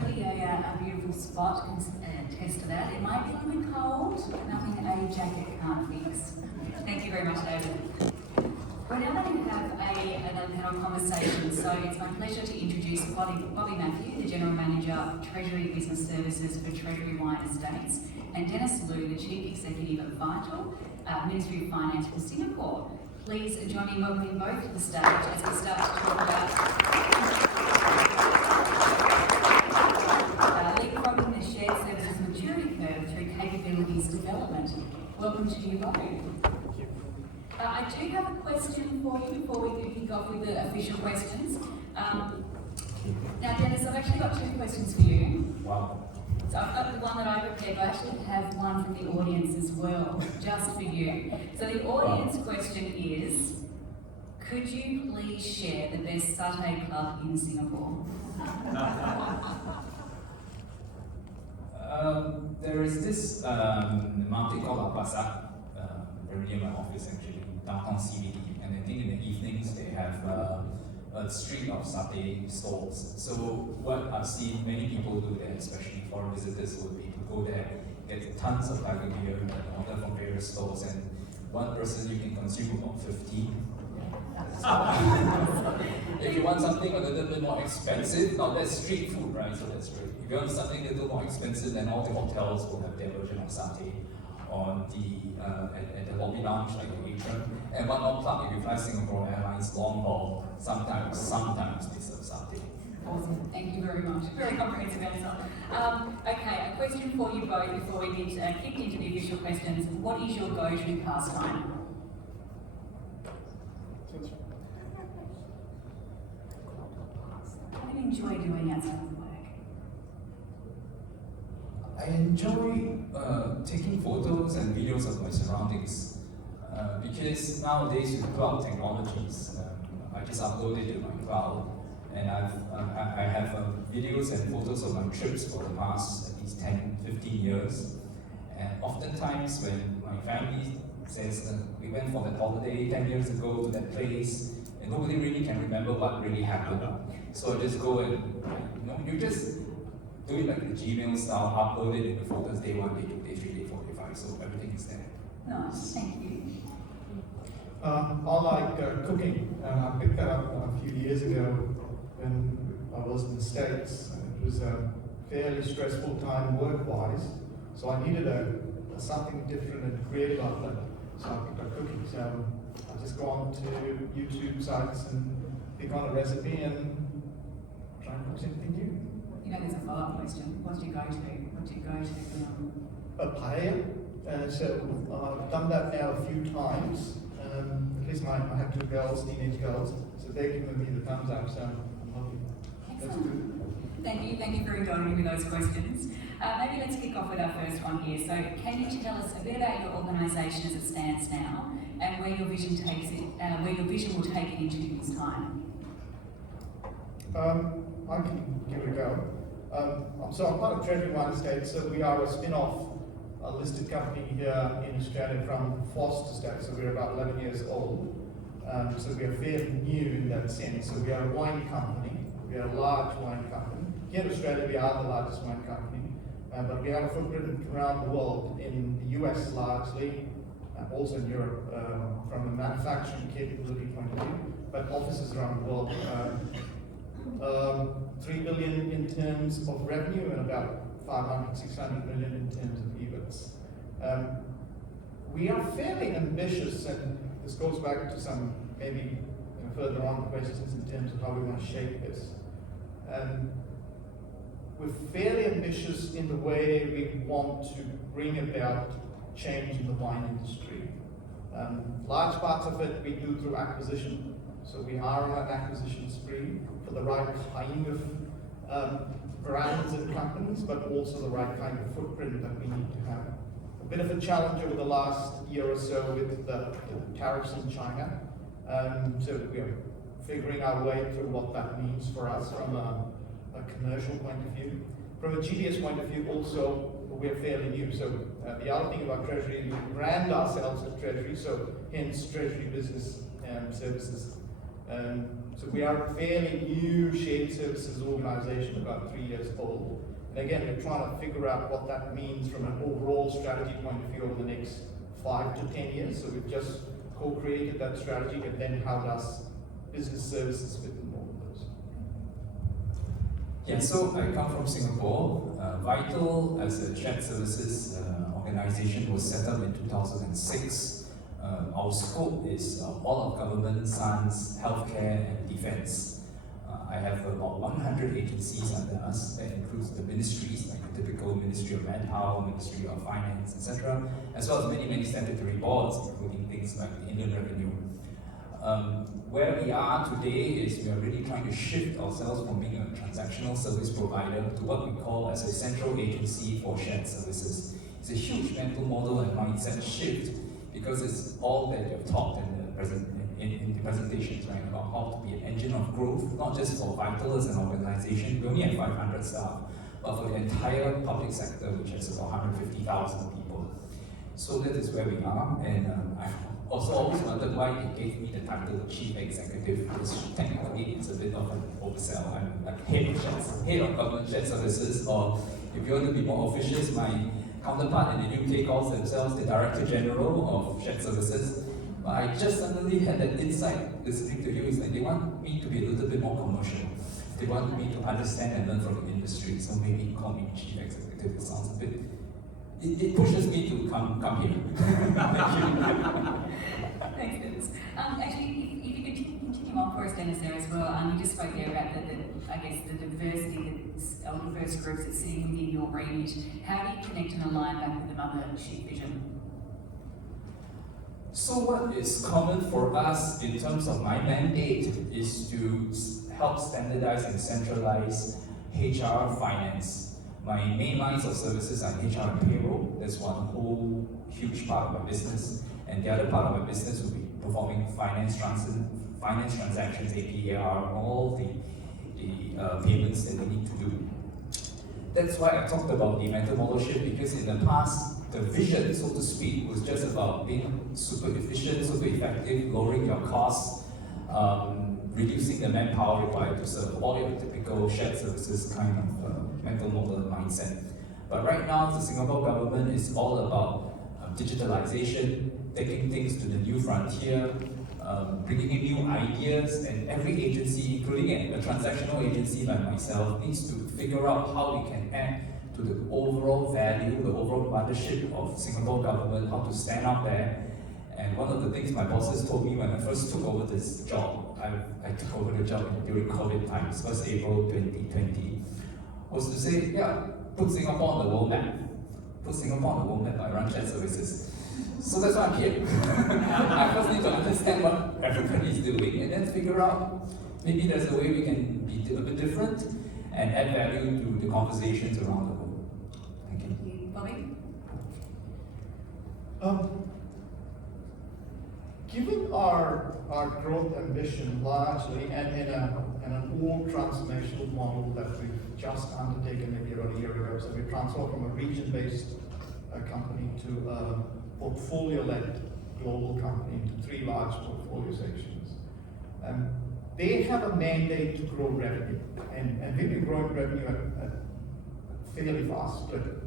A beautiful spot can attest to that. It might be a little bit cold, nothing a jacket can't fix. Thank you very much, David. We're now going to have another panel conversation, so it's my pleasure to introduce Bobby Matthew, the General Manager, Treasury Business Services for Treasury Wine Estates, and Dennis Liu, the Chief Executive of Vital, Ministry of Finance from Singapore. Please join me in welcoming both to the stage as we start to talk about leapfrogging the shared services maturity curve through capabilities development. Welcome to you both. I do have a question for you before we kick off with the official questions. Now, Dennis, I've actually got two questions for you. Wow. So I've got the one that I prepared, but I actually have one from the audience as well, just for you. So the audience question is, could you please share the best satay club in Singapore? There is this market called La Plaza, very near my office actually, downtown CBD, and I think in the evenings they have a street of satay stalls. So what I've seen many people do there, especially foreign visitors, would be to go there, get tons of tiger beer and order from various stalls, and one person you can consume about 15. If you want something a little bit more expensive, now that's street food, right? So that's great. If you want something a little more expensive, then all the hotels will have their version of satay on the at the lobby lounge, like the atrium. And one more plug, if you fly Singapore Airlines long haul, sometimes they serve satay. Awesome, thank you very much. Very comprehensive answer. Okay, a question for you both before we get kicked into the official questions. What is your go-to pastime? What do you enjoy doing outside of work? I enjoy taking photos and videos of my surroundings because nowadays with cloud technologies, I just upload it to my cloud, and I have videos and photos of my trips for the past at least 10, 15 years. And oftentimes when my family says we went for that holiday 10 years ago to that place, and nobody really can remember what really happened. So I just go and, you just do it like the Gmail style, upload it in the folders day 1, day 2, day 3, day 4, day 5, so everything is there. Nice, thank you. I like cooking. I picked that up a few years ago when I was in the States. It was a fairly stressful time work-wise, so I needed something different and creative outlet. So I picked up cooking. So I just go on to YouTube sites and pick on a recipe and try and cook something new. You know, there's a follow-up question. What's your go-to? A paella. So I've done that now a few times. At least I have 2 girls, teenage girls, so they're giving me the thumbs up, so I'm happy. That's good. Thank you for indulging me with those questions. Maybe let's kick off with our first one here. So can you tell us a bit about your organisation as it stands now and where your vision takes it, where your vision will take it in 2 years' time? I can give it a go. So I'm part of Treasury Wine Estates, so we are a spin-off, a listed company here in Australia from Foster State, so we're about 11 years old. So we are fairly new in that sense. So we are a wine company, we are a large wine company. Here in Australia we are the largest wine company, but we have a footprint around the world, in the US largely, also in Europe from a manufacturing capability point of view, but offices around the world. 3 billion in terms of revenue and about 500, 600 million in terms of EBITs. We are fairly ambitious, and this goes back to some maybe further on questions in terms of how we want to shape this. We're fairly ambitious in the way we want to bring about change in the wine industry. Large parts of it we do through acquisition. So we are on an acquisition spree for the right kind of brands and companies, but also the right kind of footprint that we need to have. A bit of a challenge over the last year or so with the tariffs in China. So we are figuring our way through what that means for us from a commercial point of view. From a GDS point of view also, we're fairly new. So the other thing about Treasury, we brand ourselves as Treasury, so hence Treasury Business Services. So we are a fairly new shared services organisation, about 3 years old. And again, we're trying to figure out what that means from an overall strategy point of view over the next 5 to 10 years. So we've just co-created that strategy, and then how does business services fit in all of those? Yeah, so I come from Singapore. Vital, as a shared services organization, was set up in 2006. Our scope is all of government, science, healthcare, and defense. I have about 100 agencies under us. That includes the ministries, like the typical Ministry of Manpower, Ministry of Finance, etc., as well as many statutory boards, including things like the Indian Revenue. Where we are today is we are really trying to shift ourselves from being a transactional service provider to what we call as a central agency for shared services. It's a huge mental model and mindset shift because it's all that you've taught in the presentations, right, about how to be an engine of growth, not just for Vital as an organization. We only have 500 staff, but for the entire public sector, which has about 150,000 people. So that is where we are, and I also always wondered why they gave me the title of Chief Executive, because technically it's a bit of an oversell. I'm like head of government shared services, or if you want to be more officious, my counterpart in the UK calls themselves the Director General of Shared Services. But I just suddenly had that insight listening to you, is like they want me to be a little bit more commercial. They want me to understand and learn from the industry, so maybe call me Chief Executive. It sounds a bit, it pushes me to come here. Thank you. Thanks, Dennis. Actually, if you could continue on for us, Dennis, there as well. You just spoke there about the diversity or diverse groups that's sitting within your remit. How do you connect and align back with the mothership vision? So what is common for us in terms of my mandate is to help standardize and centralize HR finance. My main lines of services are HR and payroll. That's one whole huge part of my business. And the other part of my business will be performing finance transactions, APAR, all the payments that we need to do. That's why I talked about the mental model shift, because in the past, the vision, so to speak, was just about being super efficient, super effective, lowering your costs, reducing the manpower required to serve all your typical shared services kind of mental model and mindset. But right now, the Singapore government is all about digitalization, taking things to the new frontier, bringing in new ideas, and every agency, including a transactional agency like myself, needs to figure out how we can add to the overall value, the overall mothership of Singapore government, how to stand up there. And one of the things my bosses told me when I first took over this job, I took over the job during COVID times, 1st April 2020, was to say, yeah, put Singapore on the world map. Put Singapore on the world map by run shared services. So that's why I'm here. I first need to understand what everybody is doing and then figure out maybe there's a way we can be a bit different and add value to the conversations around the world. Thank you. Thank you. Bobby? Given our growth ambition largely and in an old transformational model that we've just undertaken maybe about a year ago, so we transformed from a region-based company to a portfolio-led global company into 3 large portfolio sections. They have a mandate to grow revenue, and we've been growing revenue at fairly fast clip.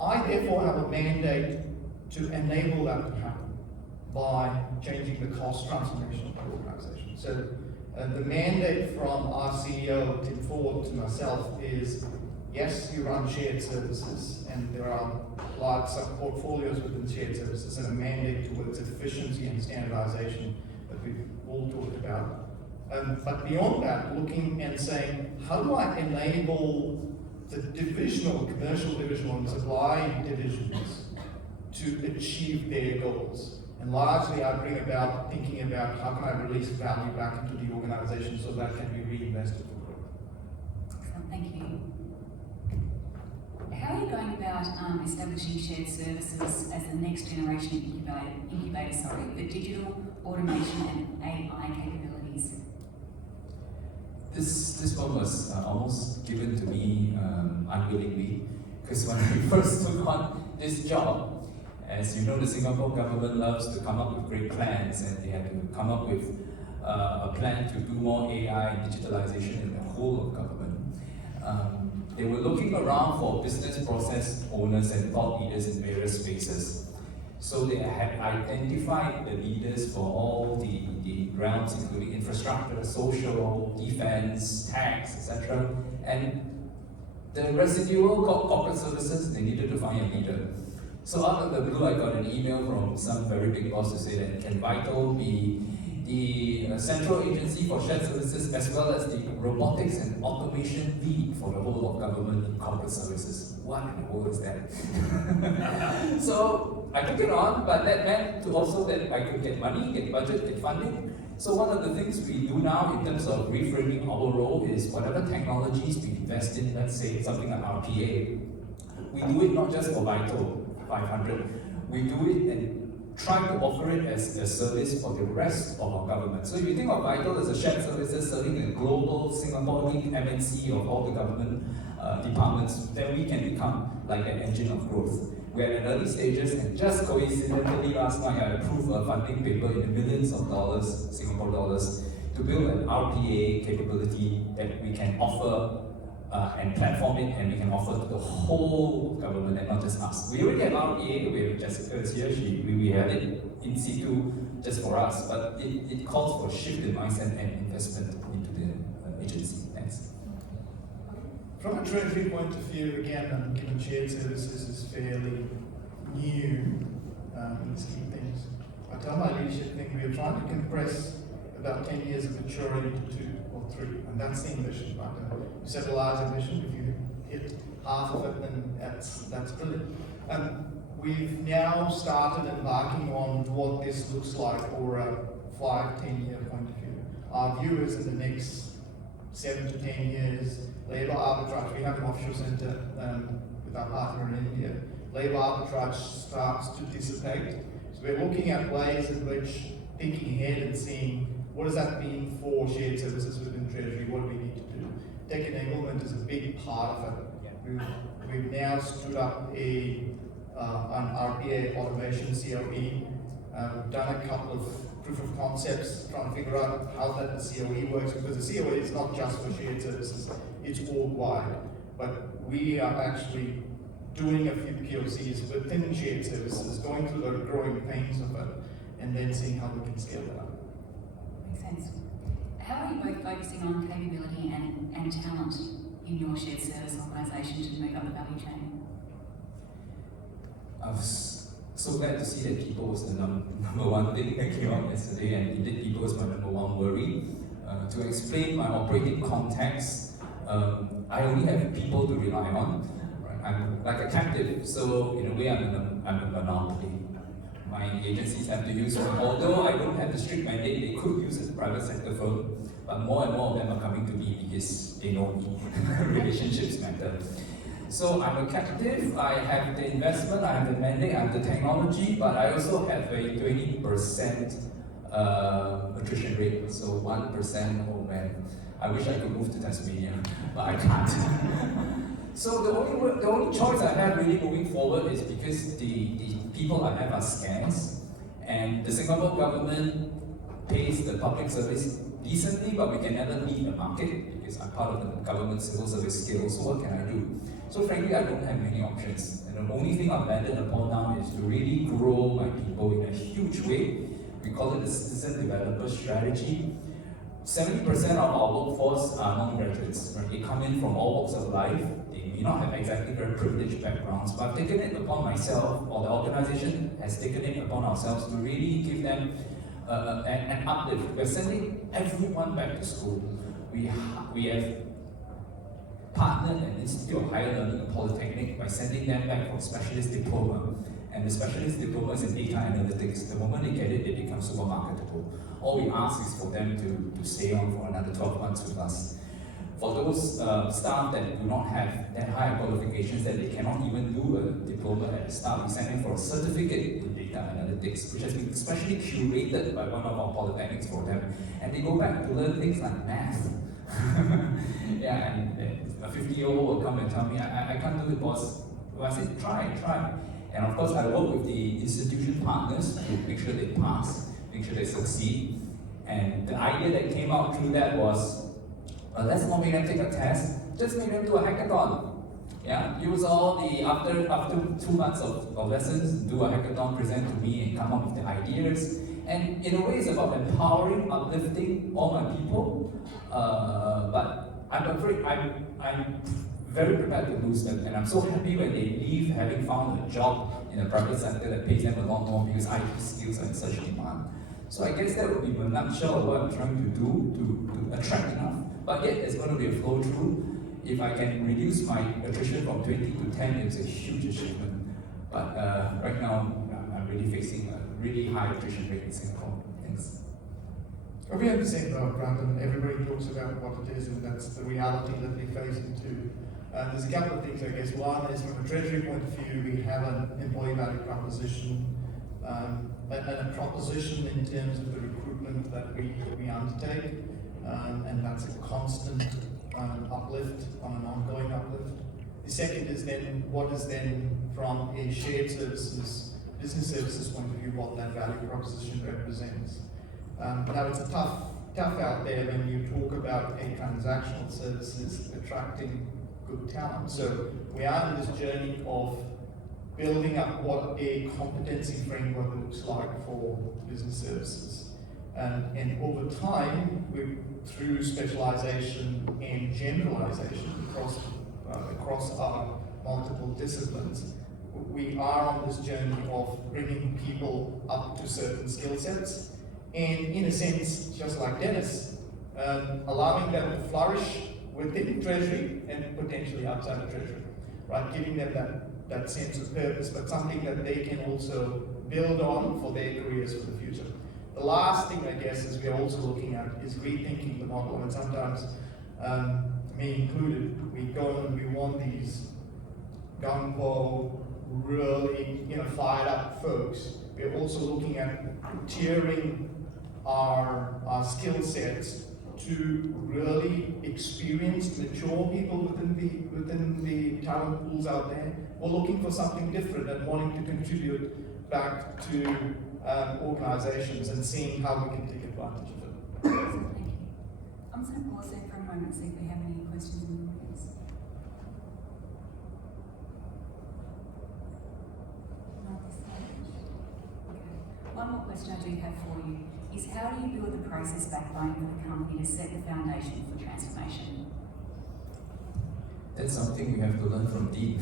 I therefore have a mandate to enable that to happen by changing the cost transformation of the organization. So the mandate from our CEO, Tim Ford, to myself is, yes, you run shared services, and there are large sub-portfolios within shared services, and a mandate towards efficiency and standardization that we've all talked about. But beyond that, looking and saying, how do I enable the commercial divisional and supply divisions to achieve their goals? And largely I bring about thinking about how can I release value back into the organization so that can be reinvested for growth. Excellent, thank you. How are you going about establishing shared services as the next generation incubator for digital, automation and AI capabilities? This one was almost given to me unwillingly, because when I first took on this job, as you know, the Singapore government loves to come up with great plans, and they had to come up with a plan to do more AI and digitalization in the whole of government. They were looking around for business process owners and thought leaders in various spaces. So they had identified the leaders for all the realms, including infrastructure, social, defense, tax, etc. And the residual corporate services, they needed to find a leader. So out of the blue, I got an email from some very big boss to say that can Vital be the central agency for shared services as well as the robotics and automation lead for the whole of government corporate services. What in the world is that? So I took it on, but that meant to also that I could get money, get budget, get funding. So one of the things we do now in terms of reframing our role is whatever technologies we invest in, let's say something like RPA, we do it not just for Vital 500, we do it and try to offer it as a service for the rest of our government. So if you think of Vital as a shared services serving a global Singapore-linked MNC of all the government departments, then we can become like an engine of growth. We're in early stages, and just coincidentally last night I approved a funding paper in the millions of dollars, Singapore dollars, to build an RPA capability that we can offer and platform it, and we can offer to the whole government and not just us. We already have RPA, we have Jessica is here, we have it in situ just for us, but it calls for a shift in mindset and investment into the agency. Thanks. From a treasury point of view, again, given shared services is fairly new in the scheme of things, I tell my leadership thing we are trying to compress about 10 years of maturity into 2 or 3, and that's the ambition. Right? You set a large ambition, if you hit half of it, then that's brilliant. We've now started embarking on what this looks like for a 5-10 year point of view. Our view is in the next 7 to 10 years, labour arbitrage, we have an offshore centre with our partner in India, labour arbitrage starts to dissipate. So we're looking at ways in which, thinking ahead and seeing what does that mean for shared services within Treasury, what do we need to do. Tech enablement is a big part of it. We've now stood up an RPA automation COE. We've done a couple of proof of concepts, trying to figure out how that the COE works, because the COE is not just for shared services, it's worldwide. But we are actually doing a few POCs within shared services, going through the growing pains of it, and then seeing how we can scale it up. Makes sense. How are you both focusing on capability and talent in your shared service organisation to move up the value chain? I was so glad to see that people was the number one thing that came out yesterday, and indeed people was my number one worry. To explain my operating context, I only have people to rely on. Right? I'm like a captive, so in a way I'm a monopoly. My agencies have to use me. Although I don't have the strict mandate, they could use a private sector firm, but more and more of them are coming to me because they know me. Relationships matter. So I'm a captive, I have the investment, I have the mandate, I have the technology, but I also have a 20% attrition rate, so 1%, oh man. I wish I could move to Tasmania, but I can't. So the only choice I have really moving forward is because the people I have are scarce, and the Singapore government pays the public service decently, but we can never meet the market because I'm part of the government civil service scale, so what can I do? So frankly, I don't have many options, and the only thing I've landed upon now is to really grow my people in a huge way. We call it the citizen developer strategy. 70% of our workforce are non-graduates. Right? They come in from all walks of life. They may not have exactly very privileged backgrounds, but I've taken it upon myself, or the organization has taken it upon ourselves to really give them an uplift. We're sending everyone back to school. We have partnered an Institute of Higher Learning, a polytechnic, by sending them back for specialist diploma. And the specialist diploma is in data analytics. The moment they get it, they become super marketable. All we ask is for them to stay on for another 12 months with us. For those staff that do not have that high qualifications, that they cannot even do a diploma at the start, we send them for a certificate in data analytics, which has been specially curated by one of our polytechnics for them. And they go back to learn things like math. Yeah, and a 50-year-old will come and tell me, I can't do it, boss. Well, I said, try. And of course, I work with the institution partners to make sure they pass, make sure they succeed. And the idea that came out through that was, let's not make them take a test, just make them do a hackathon. Yeah, use all the, after 2 months of lessons, do a hackathon, present to me and come up with the ideas. And in a way it's about empowering, uplifting all my people. But I'm afraid I'm very prepared to lose them. And I'm so happy when they leave having found a job in the private sector that pays them a lot more because IT skills are in such demand. So I guess that would be a nutshell of what I'm trying to do to attract enough. But yet there's going to be a flow through. If I can reduce my attrition from 20 to 10, it's a huge achievement. But right now, I'm really facing a really high attrition rate in Singapore. Thanks. We have the same though, Brandon. Everybody talks about what it is, and that's the reality that they face into. There's a couple of things, I guess. One is from a treasury point of view, we have an employee value proposition, and a proposition in terms of the recruitment that we undertake, and that's a constant uplift, on an ongoing uplift. The second is then, what is then from a shared services, business services point of view, what that value proposition represents. Now it's a tough out there when you talk about a transactional services attracting good talent. So we are in this journey of building up what a competency framework looks like for business services. And over time, through specialization and generalization across our multiple disciplines, we are on this journey of bringing people up to certain skill sets, and in a sense, just like Dennis, allowing them to flourish within Treasury and potentially outside of Treasury, right? Giving them that sense of purpose, but something that they can also build on for their careers for the future. The last thing, I guess, is we're also looking at is rethinking the model, and sometimes, me included, we go and we want these gung-ho, really, fired up folks. We're also looking at tiering our skill sets to really experienced, mature people within the talent pools out there. We're looking for something different and wanting to contribute back to organizations and seeing how we can take advantage of it. Thank you. I'm just going to pause there for a moment and see if we have any questions in the audience. Not this stage. Okay. One more question I do have for you is, how do you build the process backbone for the company to set the foundation for transformation? That's something we have to learn from Dean.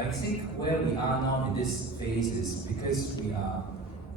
I think where we are now in this phase is because we are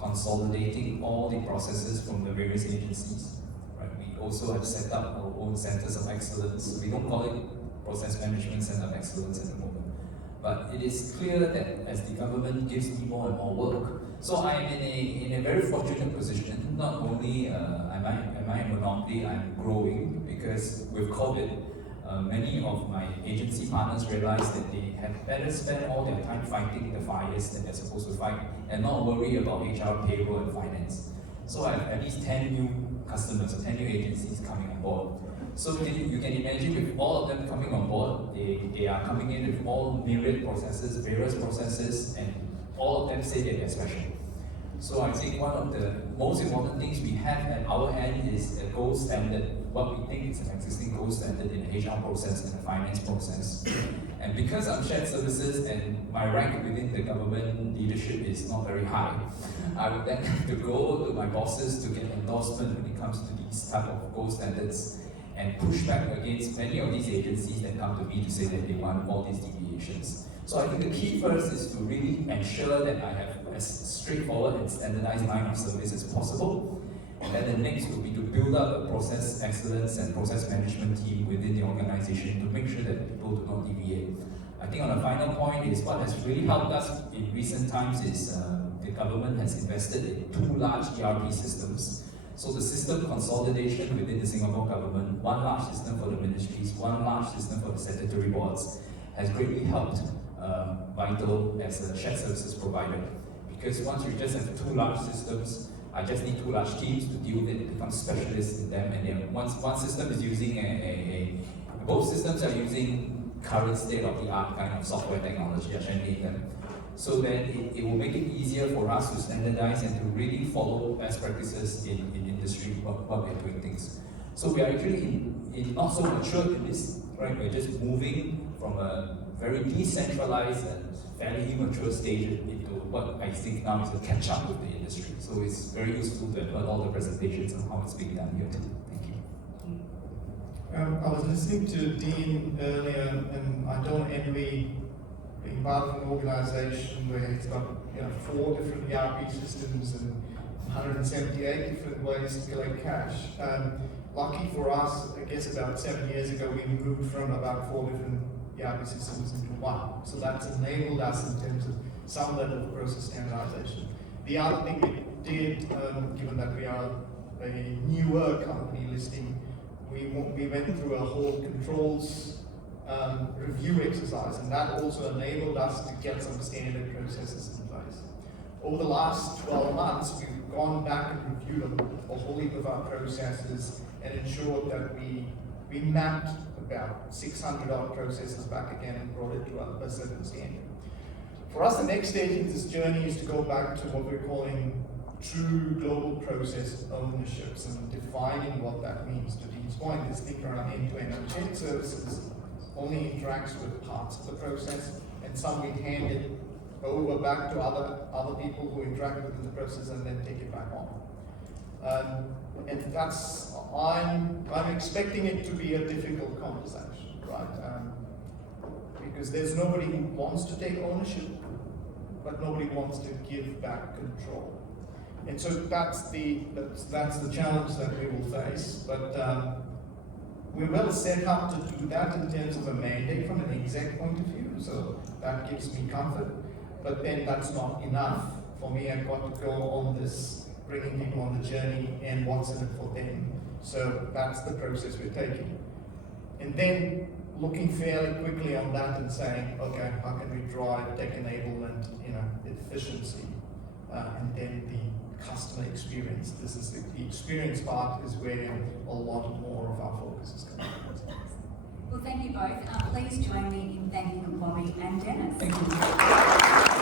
consolidating all the processes from the various agencies. Right? We also have set up our own centers of excellence. We don't call it Process Management Center of Excellence at the moment. But it is clear that as the government gives me more and more work, so I am in a very fortunate position. Not only am I a monopoly, I'm growing because with COVID, many of my agency partners realized that they had better spend all their time fighting the fires that they're supposed to fight and not worry about HR, payroll, and finance. So I have at least 10 new customers or 10 new agencies coming on board. So you can imagine with all of them coming on board, they are coming in with all myriad processes, various processes, and all of them say that they're special. So I think one of the most important things we have at our end is a gold standard, what we think is an existing gold standard in the HR process and the finance process. And because I'm shared services and my rank within the government leadership is not very high, I would then have to go to my bosses to get endorsement when it comes to these type of gold standards and push back against many of these agencies that come to me to say that they want all these deviations. So I think the key first is to really ensure that I have as straightforward and standardized line of service as possible. And then the next would be to build up a process excellence and process management team within the organization to make sure that people do not deviate. I think on a final point is what has really helped us in recent times is the government has invested in 2 large ERP systems. So the system consolidation within the Singapore government, 1 large system for the ministries, 1 large system for the statutory boards, has greatly helped Vital as a shared services provider. Because once you just have 2 large systems, I just need 2 large teams to deal with it, become specialists in them, and then once one system is using both systems are using current state-of-the-art kind of software technology, I should name them. so that it will make it easier for us to standardize and to really follow best practices in industry while we're doing things. So we are actually not so mature in this, right? We're just moving from a very decentralized and fairly immature stage into what I think now is a catch up with the industry. So it's very useful to have heard all the presentations on how it's being done here today. Thank you. I was listening to Dean earlier, and I don't envy being part of an organization where it's got 4 different ERP systems and 178 different ways to collect cash. Lucky for us, I guess about 7 years ago, we moved from about 4 different ERP systems into 1. So that's enabled us in terms of some level of process standardization. The other thing we did, given that we are a newer company listing, we went through a whole controls review exercise, and that also enabled us to get some standard processes in place. Over the last 12 months, we've gone back and reviewed a whole heap of our processes and ensured that we mapped about 600 odd processes back again and brought it to a certain standard. For us, the next stage in this journey is to go back to what we're calling true global process ownerships and defining what that means. To Dean's point, this thing around end-to-end shared services only interacts with parts of the process, and some we hand it over back to other people who interact with the process and then take it back on. And that's, I'm expecting it to be a difficult conversation, right? Because there's nobody who wants to take ownership, but nobody wants to give back control. And so that's the challenge that we will face. But we're well set up to do that in terms of a mandate from an exec point of view. So that gives me comfort. But then that's not enough. For me, I've got to go on this, bringing people on the journey and what's in it for them. So that's the process we're taking. And then looking fairly quickly on that and saying, okay, how can we drive tech enablement, efficiency, and then the customer experience. This is the experience part is where a lot more of our focus is coming from. Well, thank you both. Please join me in thanking Bobby and Dennis. Thank you.